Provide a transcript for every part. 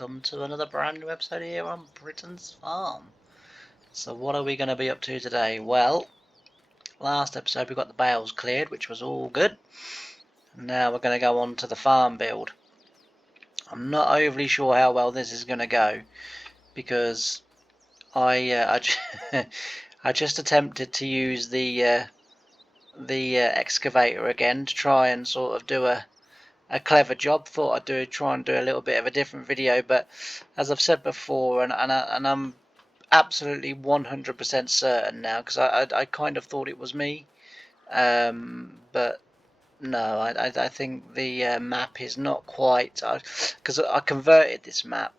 welcome to another brand new episode here on Britain's Farm. So what are we going to be up to today? Well, last episode we got the bales cleared, which was all good. Now we're going to go on to the farm build. I'm not overly sure how well this is going to go because I just attempted to use the excavator again to try and sort of do a clever job. Thought I'd try and do a little bit of a different video, but as I've said before, and I'm absolutely 100% certain now, because I kind of thought it was me, but no, I think the map is not quite, because I converted this map,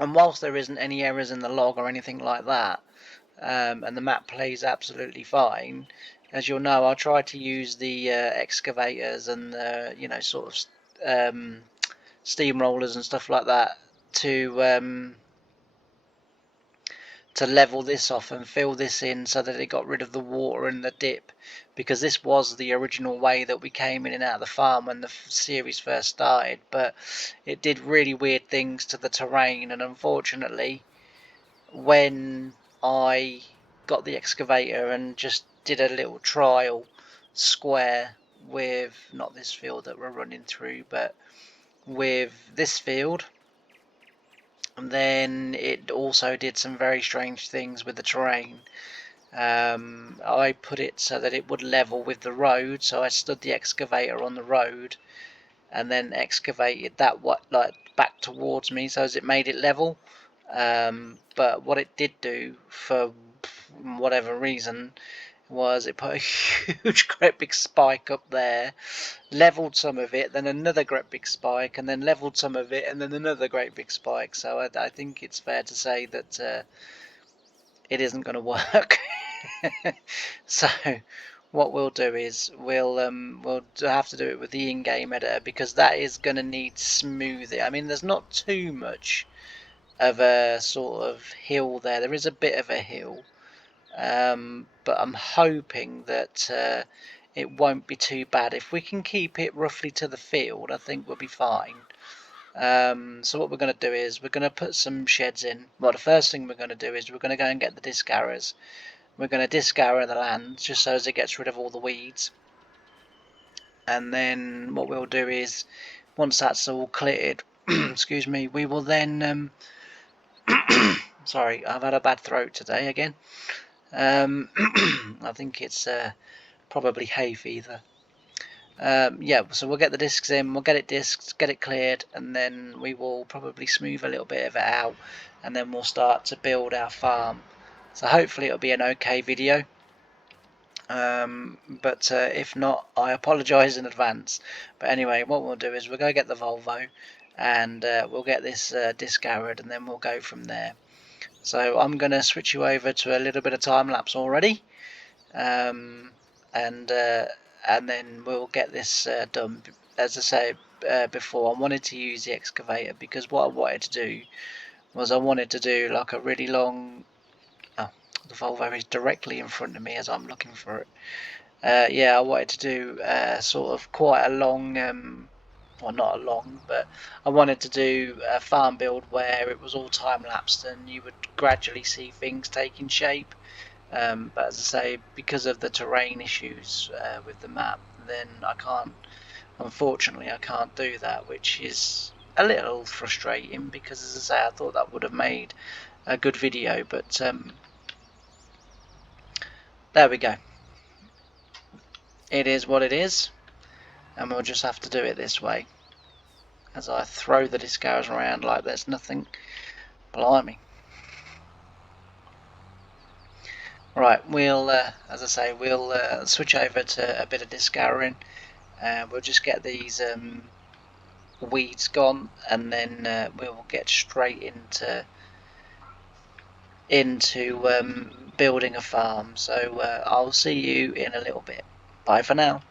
and whilst there isn't any errors in the log or anything like that, and the map plays absolutely fine, as you'll know, I try to use the excavators and the sort of steamrollers and stuff like that to level this off and fill this in so that it got rid of the water and the dip, because this was the original way that we came in and out of the farm when the series first started, but it did really weird things to the terrain, and unfortunately when I got the excavator and just did a little trial square with not this field that we're running through, but with this field, and then it also did some very strange things with the terrain. I put it so that it would level with the road, so I stood the excavator on the road and then excavated that back towards me so as it made it level. But what it did do, for whatever reason, was it put a huge great big spike up there, leveled some of it, then another great big spike, and then leveled some of it, and then another great big spike. So I think it's fair to say that it isn't going to work. So what we'll do is we'll have to do it with the in-game editor, because that is going to need smoothing. I mean, there's not too much of a sort of hill there. There is a bit of a hill, but I'm hoping that it won't be too bad. If we can keep it roughly to the field, I think we'll be fine. So what we're going to do is we're going to put some sheds in. Well, the first thing we're going to do is we're going to go and get the disc harrows. We're going to disc harrow the land just so as it gets rid of all the weeds. And then what we'll do is, once that's all cleared, excuse me, we will then sorry, I've had a bad throat today again. I think it's probably hay fever. Yeah, so we'll get the discs in, we'll get it disced, get it cleared, and then we will probably smooth a little bit of it out, and then we'll start to build our farm. So hopefully it'll be an okay video, but if not, I apologise in advance. But anyway, what we'll do is we'll go get the Volvo, and we'll get this disc harrowed, and then we'll go from there. So I'm going to switch you over to a little bit of time lapse already, and then we'll get this done. As I said before, I wanted to use the excavator because what I wanted to do was I wanted to do like a really long... Oh, the Volvo is directly in front of me as I'm looking for it. Yeah, I wanted to do sort of quite a long... well, not a long, but I wanted to do a farm build where it was all time-lapsed and you would gradually see things taking shape. But as I say, because of the terrain issues with the map, then unfortunately I can't do that, which is a little frustrating, because as I say, I thought that would have made a good video, but there we go. It is what it is, and we'll just have to do it this way, as I throw the disc harrows around like there's nothing. Blimey. Right, we'll, as I say, we'll switch over to a bit of disc harrowing. We'll just get these weeds gone, and then we'll get straight into building a farm. So I'll see you in a little bit. Bye for now.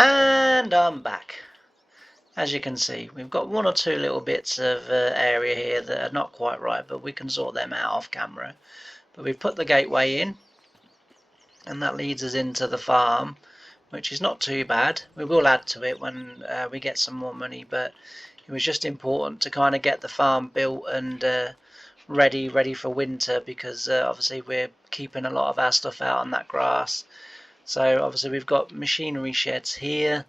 And I'm back. As you can see, we've got one or two little bits of area here that are not quite right, but we can sort them out off camera. But we've put the gateway in, and that leads us into the farm, which is not too bad. We will add to it when we get some more money, but it was just important to kind of get the farm built and ready for winter, because obviously we're keeping a lot of our stuff out on that grass. So obviously we've got machinery sheds here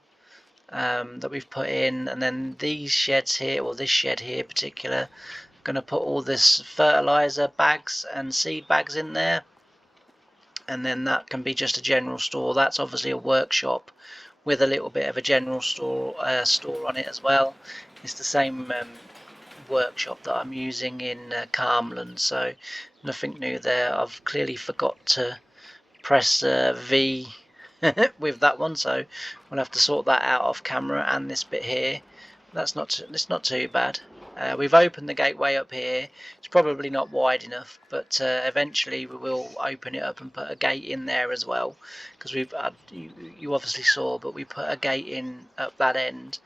that we've put in, and then these sheds here, or this shed here in particular, I'm going to put all this fertilizer bags and seed bags in there, and then that can be just a general store. That's obviously a workshop with a little bit of a general store on it as well. It's the same workshop that I'm using in Carmland, so nothing new there. I've clearly forgot to press V with that one, so we'll have to sort that out off camera. And this bit here, it's not too bad. We've opened the gateway up here. It's probably not wide enough, but eventually we will open it up and put a gate in there as well, because you obviously saw, but we put a gate in up that end.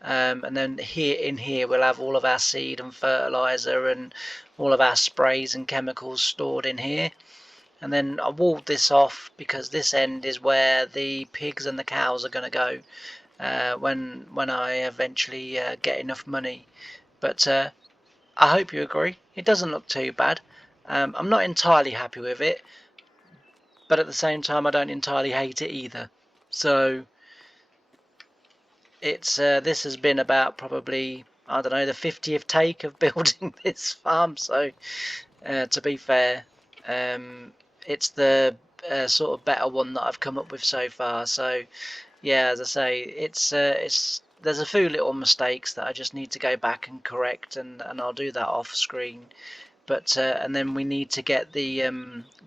And then here we'll have all of our seed and fertilizer and all of our sprays and chemicals stored in here. And then I walled this off because this end is where the pigs and the cows are going to go when I eventually get enough money. But I hope you agree. It doesn't look too bad. I'm not entirely happy with it, but at the same time I don't entirely hate it either. So it's this has been about probably, I don't know, the 50th take of building this farm. So to be fair, it's the sort of better one that I've come up with so far. So yeah, as I say, it's there's a few little mistakes that I just need to go back and correct, and I'll do that off screen. But and then we need to get the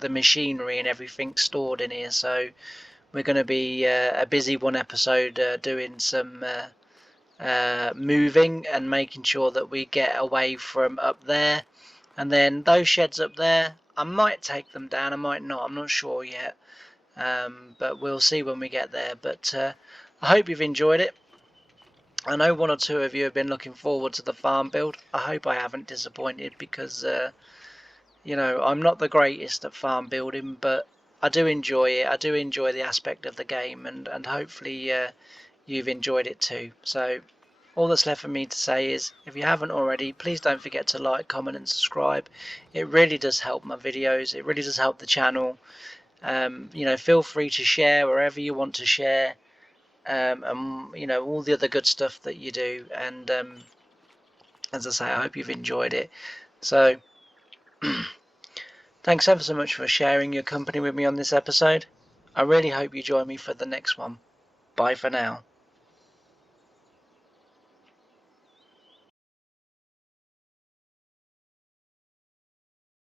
machinery and everything stored in here. So we're going to be a busy one episode doing some moving and making sure that we get away from up there. And then those sheds up there, I might take them down, I might not, I'm not sure yet. But we'll see when we get there. But I hope you've enjoyed it. I know one or two of you have been looking forward to the farm build. I hope I haven't disappointed, because you know, I'm not the greatest at farm building, but I do enjoy it. I do enjoy the aspect of the game, and hopefully you've enjoyed it too. So all that's left for me to say is, if you haven't already, please don't forget to like, comment and subscribe. It really does help my videos. It really does help the channel. You know, feel free to share wherever you want to share, and you know, all the other good stuff that you do. And as I say, I hope you've enjoyed it. So thanks ever so much for sharing your company with me on this episode. I really hope you join me for the next one. Bye for now.